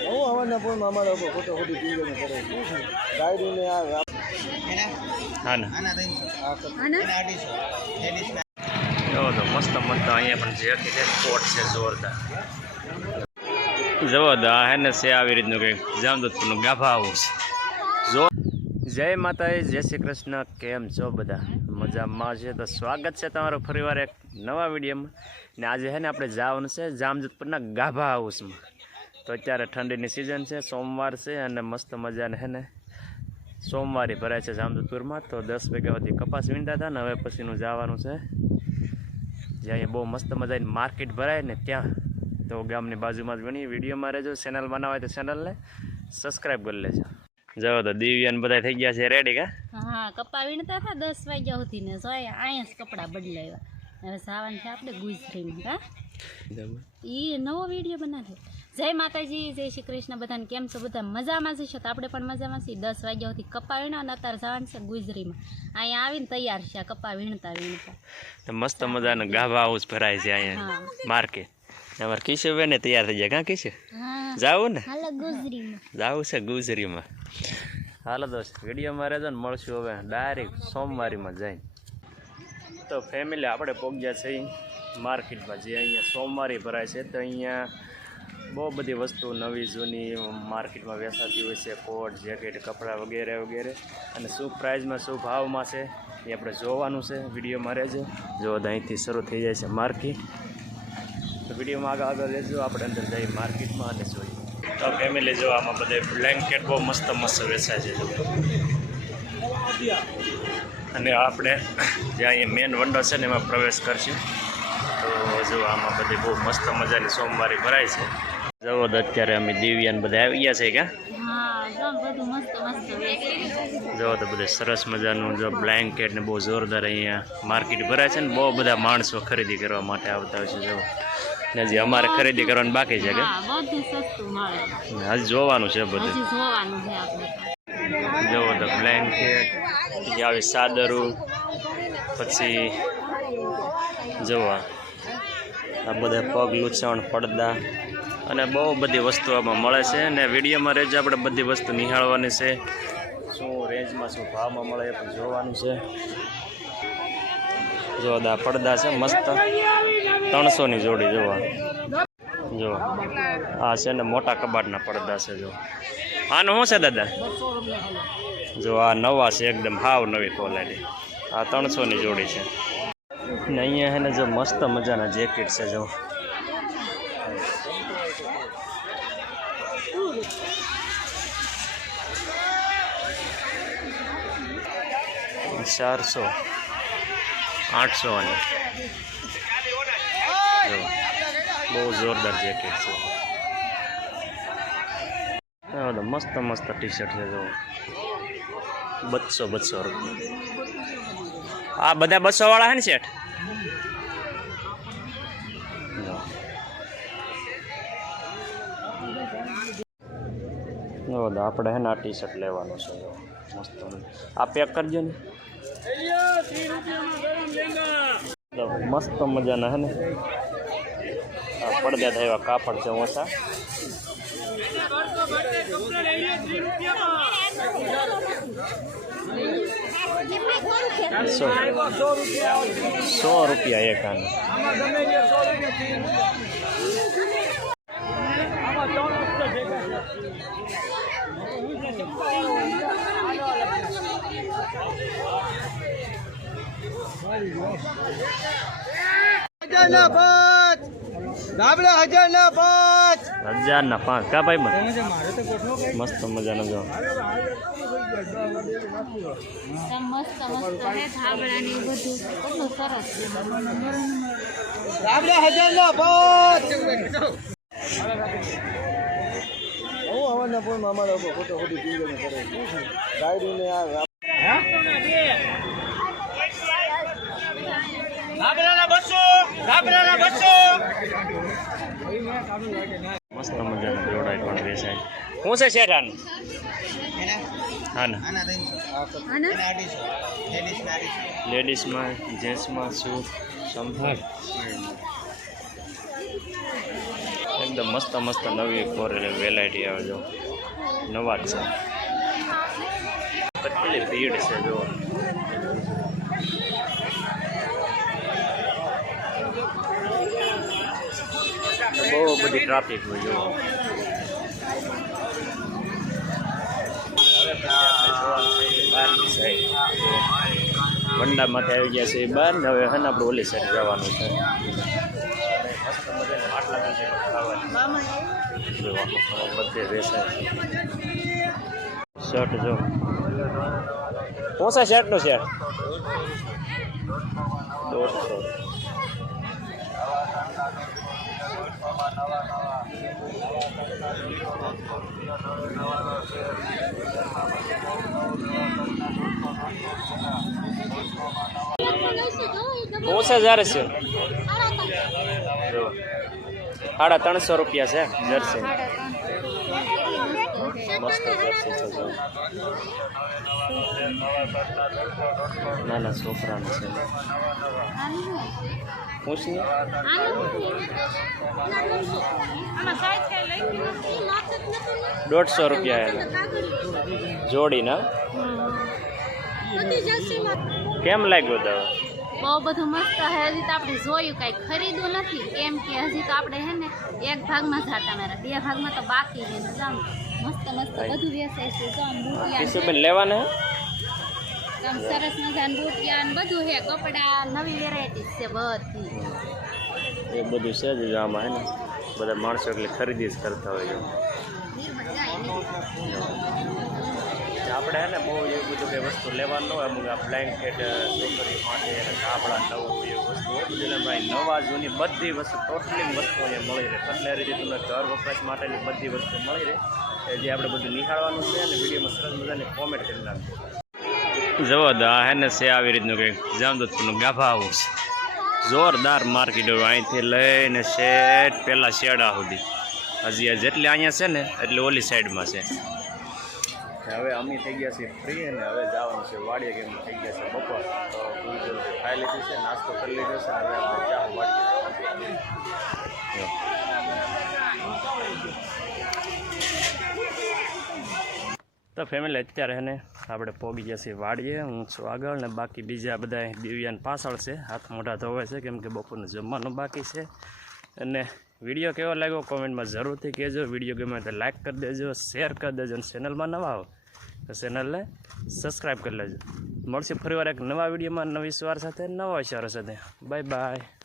હું આવવાના પણ અમારા ઉપર ખોટો ખોટી ચીજોને કરે શું છે? ગાડીને આ જો તો મસ્ત મસ્ત અહીંયા પણ જે છે સ્પોટ છે જોરદાર. જવો તો આ હે ને છે આવી રીતનું કંઈક જામદોદપુરનું ગાભા આવું જો જય માતાજી, જય શ્રી કૃષ્ણ. કેમ છો બધા? મજામાં છે? તો સ્વાગત છે તમારું ફરીવાર એક નવા વિડીયોમાં. ને આજે છે ને આપણે જવાનું છે જામજોધપુરના ગાભા હાઉસમાં. તો અત્યારે ઠંડીની સિઝન છે, સોમવાર છે અને મસ્ત મજાને હે ને સોમવારે ભરાય છે જામજોધપુરમાં. તો દસ વાગ્યા સુધી કપાસ વીણતા હતા ને હવે પછીનું જવાનું છે. જ્યાં બહુ મસ્ત મજાની માર્કેટ ભરાય ને ત્યાં. તો ગામની બાજુમાં જ બની. વિડીયોમાં રહેજો. ચેનલ બનાવાય તો ચેનલને સબસ્ક્રાઈબ કરી લેજો. જાઓ તો દિવ્યાન બધા થઈ ગયા છે રેડી કા? હા કપા વીણતા હતા દસ વાગ્યા સુધી ને જોયા અહીંયા જ કપડાં બદલાવ્યા. હવે સાવન છે આપણે ગુજરીમાં હા? એ નવો વીડિયો બનાવ્યો. જય માતાજી જય શ્રી કૃષ્ણ. બધાને કેમ છો? બધા મજામાં છે છો? તો આપણે પણ મજામાં છીએ. દસ વાગ્યા સુધી કપા વીણો અને અત્યારે જવાનું છે ગુજરીમાં. અહીંયા આવીને તૈયાર છે આ કપા વીણતા વીણતા. તો મસ્ત મજાનું ગાભા હાઉસ ભરાય છે અહીંયા. હા. માર્કેટ. અમારે કિશો બેન તૈયાર થઈ ગયા. કાં કિશો જાવું ને? જાવું છે ગુજરીમાં. હાલો દોસ્ત વિડીયોમાં રહેજો ને મળશું હવે. ડાયરેક્ટ સોમવારીમાં જઈને. તો ફેમિલી આપણે પહોંચ્યા છીએ માર્કેટમાં જે અહીંયા સોમવારી ભરાય છે તો અહીંયા બહુ બધી વસ્તુ નવી જૂની માર્કેટમાં વેચાતી હોય છે કોટ જેકેટ કપડાં વગેરે વગેરે. અને શું પ્રાઇઝમાં શું ભાવમાં છે એ આપણે જોવાનું છે. વિડીયોમાં રહેજો. જો અહીંથી શરૂ થઈ જાય છે માર્કેટ. વિડીયોમાં આગળ આગળ લેજો. આપણે અંદર જઈએ માર્કેટમાં અને જોઈએ. તો ફેમિલી જો આમાં બધે બ્લેન્કેટ બહુ મસ્ત મસ્ત વેચાય છે, જો. અને આપણે જે અહીંયા મેન વંડો છે ને, એમાં પ્રવેશ કરશું. તો જો આમાં બધી બહુ મસ્ત મજાની સોમવારી ભરાય છે. જવો તો અત્યારે અમે દિવ્યાને બધા આવી ગયા છે, ક્યાં? જો તો બધે સરસ મજાનું જો બ્લેન્કેટ ને બહુ જોરદાર અહીંયા માર્કેટ ભરાય છે ને, બહુ બધા માણસો ખરીદી કરવા માટે આવતા હોય છે જો ને હજી અમારે ખરીદી કરવાની બાકી છે કે? બધું સસ્તું મળે. હજી જોવાનું છે બધું. જોવો જોવાનું છે આપણે. જુઓ તો બ્લેન્કેટ પછી આવી સાદરું. પછી જોવા આ. બધા પગ લૂછણ પડદા. અને બહુ બધી વસ્તુ આમાં મળે છે. અને વિડીયોમાં રેજ આપણે બધી વસ્તુ નિહાળવાની છે. શું રેન્જમાં શું ભાવમાં મળે એ પણ જોવાનું છે. જો દા પડદા છે મસ્ત. ત્રણસોની જોડી જોવા. જો આ છે ને મોટા કબાટના પડદા છે જો આનું શું છે, દાદા? જો આ નવા છે, એકદમ હાવ નવી ક્વોલિટી આ ત્રણસોની જોડી છે. ને અહીંયા છે ને જો મસ્ત મજાના જેકેટ છે જો ચારસો, આઠસો અને બહુ જોરદાર જેકેટ છે. મસ્ત મસ્ત ટી શર્ટ છે જો બસો બસો રૂપિયા. આ બધા બસો વાળા હે ને શેઠ? આપણે હે ને આ ટી શર્ટ લેવાનું છે મસ્ત આ પેક કરજો ને. મસ્ત મજાના હે ને. પડદા થયા કાપડ છે ઓછા. સો રૂપિયા એક આને. હજારના પાંચ હજાર હજારના પાંચ. હજાર ના પાંચ. કા ભાઈ બન મસ્ત મજાનો જો ગાબડા હજારના પાંચ. હું આવવાના પણ અમારા ઉપર ખોટો ખોટી કરે આ મસ્ત મજાનો જોડાય પણ વેચાય શું છે શેઠ આનું હા લેડીઝમાં, જેન્ટ્સમાં શું? સંભાળ. એકદમ મસ્ત મસ્ત નવી ફોરેલી વેલાયટી આવે જો. નવા જ છે. કેટલી ભીડ છે જો. બહુ બધી ટ્રાફિક હોય જો. સાઈડ વંડામાંથી આવી ગયા છે એ બહાર ને હવે હે આપણે ઓલી સાઈડ જવાનું છે. પાસે બધે બેસાય શર્ટ જો. કોસા શર્ટનો શર્ટ દોઢસો. કોસા હજાર છે. સાડા ત્રણસો. રૂપિયા છે જર્સી. મસ્ત જર્સી છે. જો નાના છોકરાનું છે. પૂછની? દોઢસો રૂપિયા એના જોડીના કેમ લાગ્યું તમે બહુ બધું મસ્ત હજી તો આપણે જોયું કાંઈ ખરીદવું નથી. કેમ કે હજી તો આપણે હે ને એક ભાગમાં જાતા મારા. બે ભાગમાં તો બાકી છે. ને જામ મસ્ત મસ્ત બધું વેચાય છે. બુટિયા લેવાના આમ સરસ મજાના બુટિયા ને બધું છે. કપડા નવી વેરાયટી છે બધી. એ બધું છે જ આમાં હે ને. બધા માણસો એટલે ખરીદી જ કરતા હોય છે આપણે હે ને બહુ એવું બધું કંઈ વસ્તુ લેવાનું ન હોય, અમુક આ બ્લેન્કેટ છોકરી માટે અને કાપડા, નવું એ વસ્તુ. હોય નવા જૂની બધી વસ્તુ ટોટલી વસ્તુ અહીંયા મળી રહે. કટલેરીથી તમને ઘર વપરાશ માટેની બધી વસ્તુ મળી રહે જે આપણે બધું નિહાળવાનું છે અને વિડીયોમાં સરસ મજાની કોમેન્ટ કરી નાખજો. જવો દા હે ને છે આવી રીતનું કંઈક. જામદોદપુરનું ગાભા હાઉસ જોરદાર માર્કેટ અહીંથી લઈને શેઠ, પહેલાં શેડા સુધી. હજી જેટલી અહીંયા છે ને, એટલે ઓલી સાઈડમાં છે. હવે અમે થઈ ગયા છીએ ફ્રી અને હવે જવાનું છે વાડીએ કેમ થઈ ગયા છે બપોર. તો ગુરુદેવ ખાઈ લીધું છે, નાસ્તો કરી લીધો છે હવે આપણે જાઓ વાડીએ તો ફેમિલી અત્યારે એને આપણે પોગી ગયા છીએ વાડીએ, હું છું આગળ, ને બાકી બીજા બધા દિવ્યાન પાછળ છે, હાથ મોઢા ધોવે છે, કેમ કે બપોરનું જમવાનું બાકી છે. અને વીડિયો કેવો લાગ્યો? કોમેન્ટમાં જરૂરથી કહેજો. વીડિયો ગમે તો લાઈક કરી દેજો શેર કરી દેજો, અને ચેનલમાં નવા આવો ચેનલને સબસ્ક્રાઈબ કરી લેજો. મળશે ફરીવાર એક નવા વિડીયોમાં નવી સવાર સાથે, નવા વિચારો સાથે. Bye bye.